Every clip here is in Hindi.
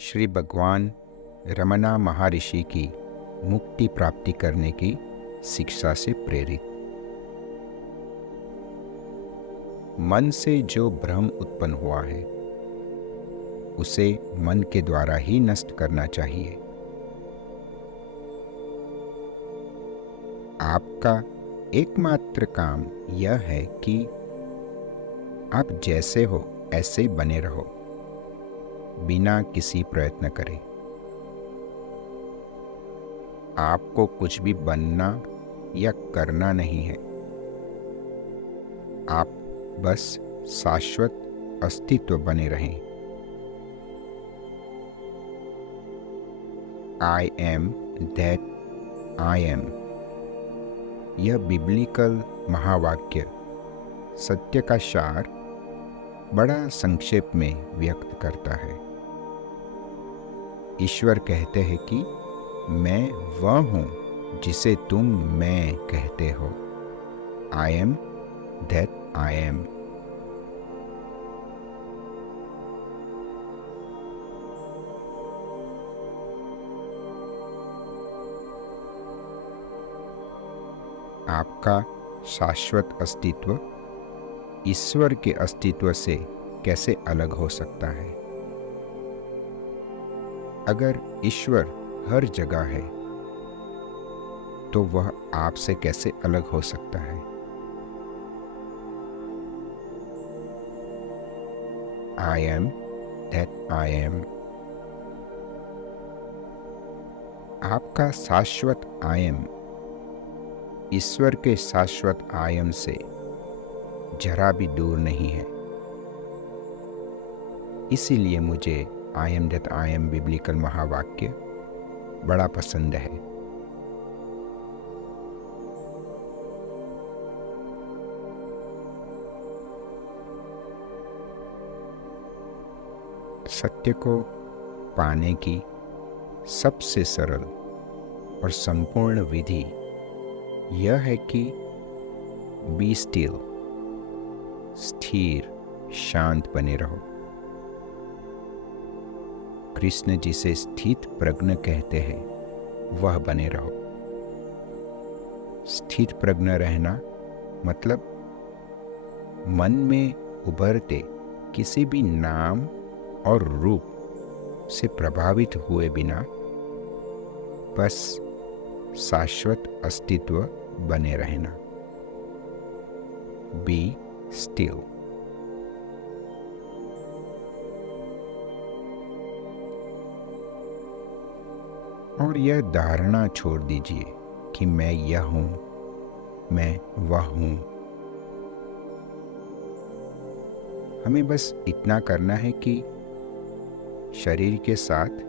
श्री भगवान रमना महर्षि की मुक्ति प्राप्ति करने की शिक्षा से प्रेरित। मन से जो भ्रम उत्पन्न हुआ है उसे मन के द्वारा ही नष्ट करना चाहिए। आपका एकमात्र काम यह है कि आप जैसे हो ऐसे बने रहो, बिना किसी प्रयत्न करे। आपको कुछ भी बनना या करना नहीं है। आप बस शाश्वत अस्तित्व बने रहें। I am that I am, यह बिब्लिकल महावाक्य सत्य का सार बड़ा संक्षेप में व्यक्त करता है। ईश्वर कहते हैं कि मैं वह हूँ जिसे तुम मैं कहते हो। I am that I am. आपका शाश्वत अस्तित्व ईश्वर के अस्तित्व से कैसे अलग हो सकता है? अगर ईश्वर हर जगह है तो वह आपसे कैसे अलग हो सकता है? I am that I am. आपका शाश्वत आयम ईश्वर के शाश्वत आयम से जरा भी दूर नहीं है। इसीलिए मुझे I am that I am biblical महावाक्य बड़ा पसंद है। सत्य को पाने की सबसे सरल और संपूर्ण विधि यह है कि बी स्टिल, स्थिर शांत बने रहो। कृष्ण जिसे स्थित प्रज्ञ कहते हैं वह बने रहो। स्थित प्रज्ञ रहना मतलब मन में उभरते किसी भी नाम और रूप से प्रभावित हुए बिना बस शाश्वत अस्तित्व बने रहना। Be still. और यह धारणा छोड़ दीजिए कि मैं यह हूं, मैं वह हूं। हमें बस इतना करना है कि शरीर के साथ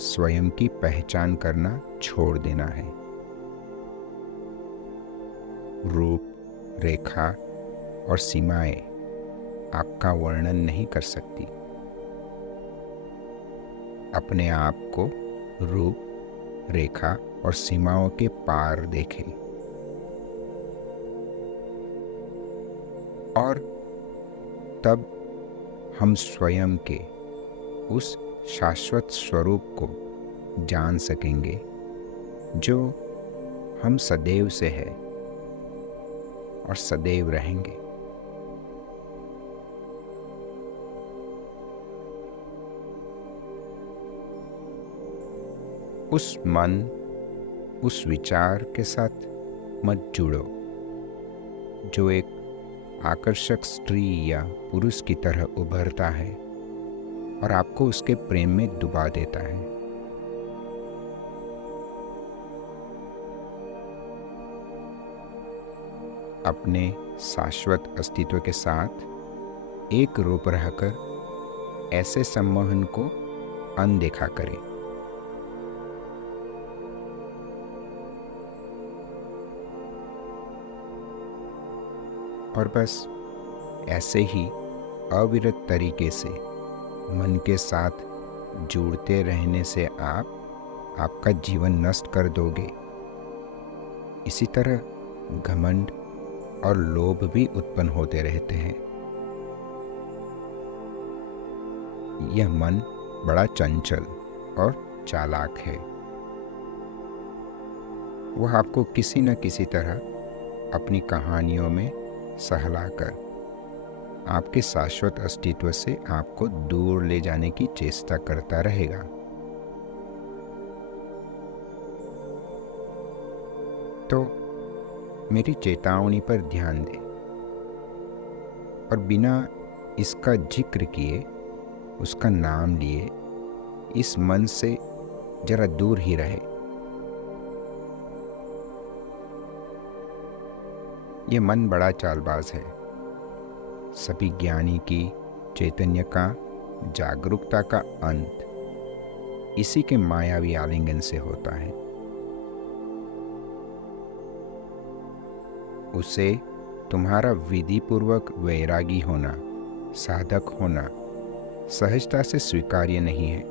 स्वयं की पहचान करना छोड़ देना है। रूप, रेखा और सीमाएं आपका वर्णन नहीं कर सकती। अपने आप को रूप, रेखा और सीमाओं के पार देखें और तब हम स्वयं के उस शाश्वत स्वरूप को जान सकेंगे जो हम सदैव से है और सदैव रहेंगे। उस मन, उस विचार के साथ मत जुड़ो जो एक आकर्षक स्त्री या पुरुष की तरह उभरता है और आपको उसके प्रेम में डुबा देता है। अपने शाश्वत अस्तित्व के साथ एक रूप रहकर ऐसे सम्मोहन को अनदेखा करें। और बस ऐसे ही अविरत तरीके से मन के साथ जुड़ते रहने से आप आपका जीवन नष्ट कर दोगे। इसी तरह घमंड और लोभ भी उत्पन्न होते रहते हैं। यह मन बड़ा चंचल और चालाक है। वह आपको किसी न किसी तरह अपनी कहानियों में सहलाकर आपके शाश्वत अस्तित्व से आपको दूर ले जाने की चेष्टा करता रहेगा। तो मेरी चेतावनी पर ध्यान दें और बिना इसका जिक्र किए, उसका नाम लिए, इस मन से जरा दूर ही रहे। ये मन बड़ा चालबाज है। सभी ज्ञानी की चैतन्य का, जागरूकता का अंत इसी के मायावी आलिंगन से होता है। उसे तुम्हारा विधि पूर्वक वैरागी होना, साधक होना सहजता से स्वीकार्य नहीं है।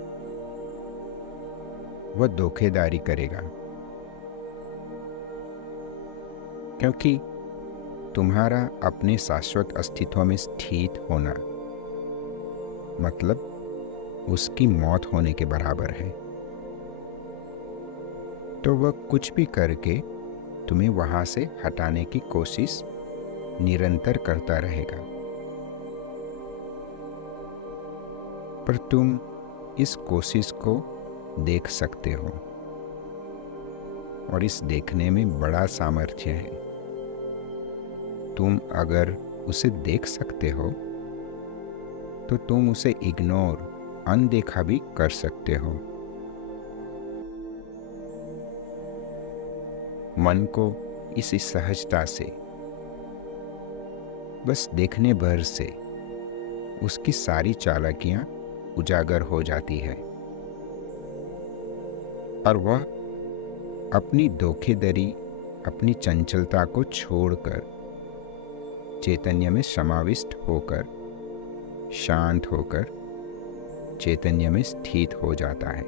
वह धोखेधारी करेगा, क्योंकि तुम्हारा अपने शाश्वत अस्तित्व में स्थित होना मतलब उसकी मौत होने के बराबर है। तो वह कुछ भी करके तुम्हें वहां से हटाने की कोशिश निरंतर करता रहेगा, पर तुम इस कोशिश को देख सकते हो और इस देखने में बड़ा सामर्थ्य है। तुम अगर उसे देख सकते हो तो तुम उसे इग्नोर, अनदेखा भी कर सकते हो। मन को इसी सहजता से, बस देखने भर से उसकी सारी चालाकियां उजागर हो जाती है और वह अपनी धोखेधड़ी, अपनी चंचलता को छोड़कर चैतन्य में समाविष्ट होकर, शांत होकर चैतन्य में स्थित हो जाता है।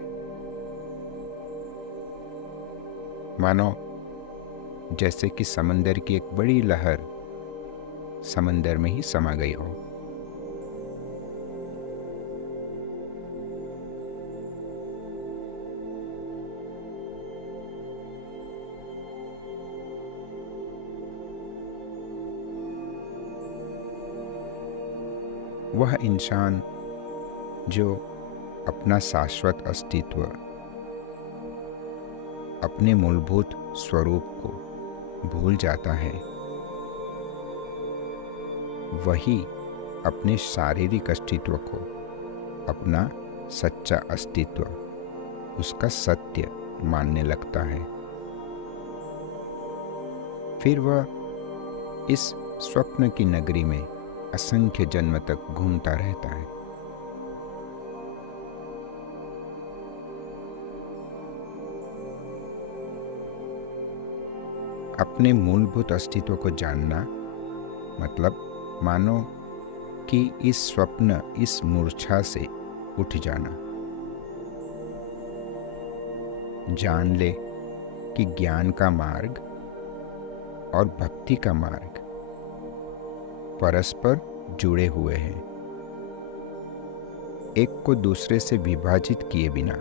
मानो जैसे कि समंदर की एक बड़ी लहर समंदर में ही समा गई हो। वह इंसान जो अपना शाश्वत अस्तित्व, अपने मूलभूत स्वरूप को भूल जाता है, वही अपने शारीरिक अस्तित्व को अपना सच्चा अस्तित्व, उसका सत्य मानने लगता है। फिर वह इस स्वप्न की नगरी में असंख्य जन्म तक घूमता रहता है। अपने मूलभूत अस्तित्व को जानना मतलब मानो कि इस स्वप्न, इस मूर्छा से उठ जाना। जान ले कि ज्ञान का मार्ग और भक्ति का मार्ग परस्पर जुड़े हुए हैं। एक को दूसरे से विभाजित किए बिना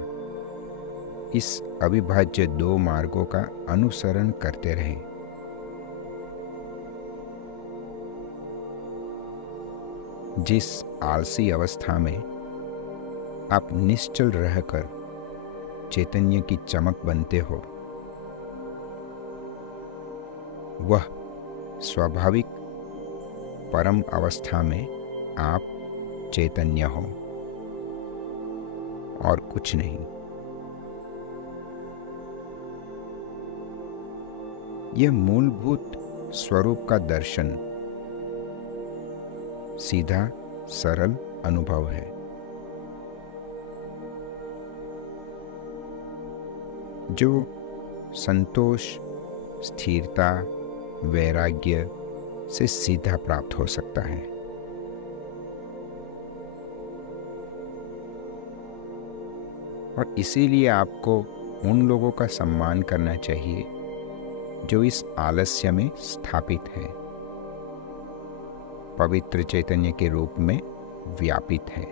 इस अविभाज्य दो मार्गों का अनुसरण करते रहे। जिस आलसी अवस्था में आप निश्चल रहकर चैतन्य की चमक बनते हो, वह स्वाभाविक परम अवस्था में आप चैतन्य हो और कुछ नहीं। यह मूलभूत स्वरूप का दर्शन सीधा सरल अनुभव है। जो संतोष, स्थिरता, वैराग्य से सीधा प्राप्त हो सकता है। और इसीलिए आपको उन लोगों का सम्मान करना चाहिए जो इस आलस्य में स्थापित है, पवित्र चैतन्य के रूप में व्यापित है।